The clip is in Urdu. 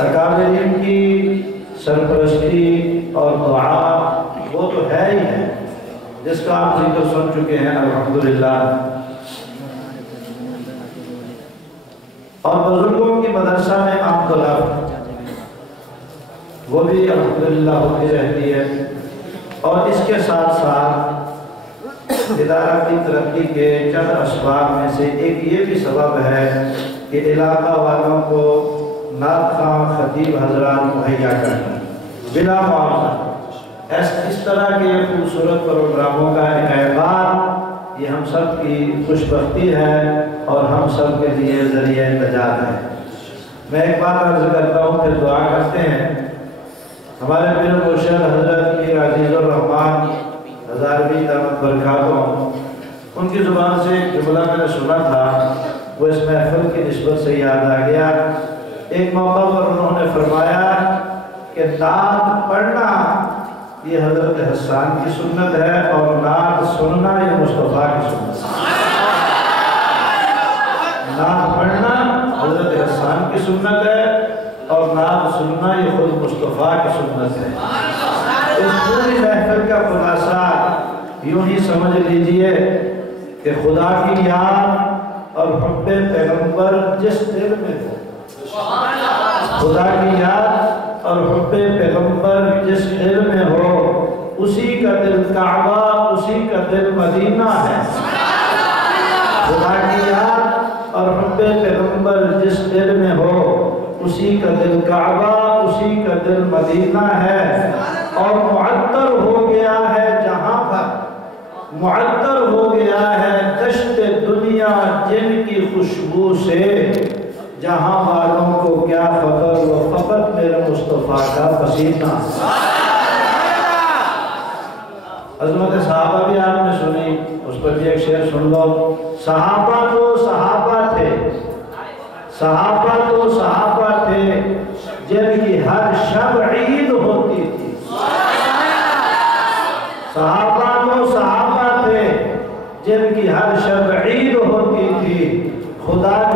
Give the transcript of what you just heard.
اکابرین کی سرپرستی اور دعا وہ تو ہے ہی ہے، جس کا آپ ذکر سن چکے ہیں الحمدللہ۔ اور بزرگوں کی مدرسہ میں آپ طلب وہ بھی الحمدللہ ہوتی رہتی ہے، اور اس کے ساتھ ساتھ ادارہ کی ترقی کے چند اسباب میں سے ایک یہ بھی سبب ہے کہ علاقہ والوں کو نعت خواں خطیب حضرات مہیا کرنا بلا معاوضہ۔ اس طرح کے خوبصورت پروگراموں کا انعقاد یہ ہم سب کی خوش بختی ہے اور ہم سب کے لیے ذریعہ نجات ہے۔ میں ایک بات عرض کرتا ہوں پھر دعا کرتے ہیں۔ ہمارے پیر مرشد حضرت میر عزیز الرحمان ہزاروی دامت برکاتہ، ان کی زبان سے ایک جملہ میں نے سنا تھا، وہ اس محفل کی نسبت سے یاد آ گیا۔ ایک موقع پر انہوں نے فرمایا کہ نعت پڑھنا یہ حضرت حسان کی سنت ہے اور نعت سننا یہ مصطفیٰ کی سنت ہے۔ نعت پڑھنا حضرت حسان کی سنت ہے اور نعت سننا یہ خود مصطفیٰ کی سنت ہے۔ اس پوری محفل کا خلاصہ یوں ہی سمجھ لیجئے کہ خدا کی یاد اور حب پیغمبر جس دل میں ہو، خدا کی یاد اور حب پیغمبر جس دل میں ہو، اسی کا دل کعبہ، اسی کا دل مدینہ ہے۔ خدا کی یاد اور حب پیغمبر جس دل میں ہو، اسی کا دل کعبہ، اسی کا دل مدینہ ہے۔ اور معطر ہو گیا ہے جہاں پر، معطر ہو گیا ہے دشت دنیا جن کی خوشبو سے، جہاں والوں کو کیا خبر وہ فقط میرے مصطفیٰ کا پسینہ۔ عظمت صحابہ بھی آپ نے سنی، اس پر بھی ایک شعر سن لو۔ صحابہ تو صحابہ تھے، صحابہ تو صحابہ تھے جن کی ہر شب عید ہوتی تھی۔ صحابہ تو صحابہ تھے جن کی ہر شب عید ہوتی تھی۔ خدا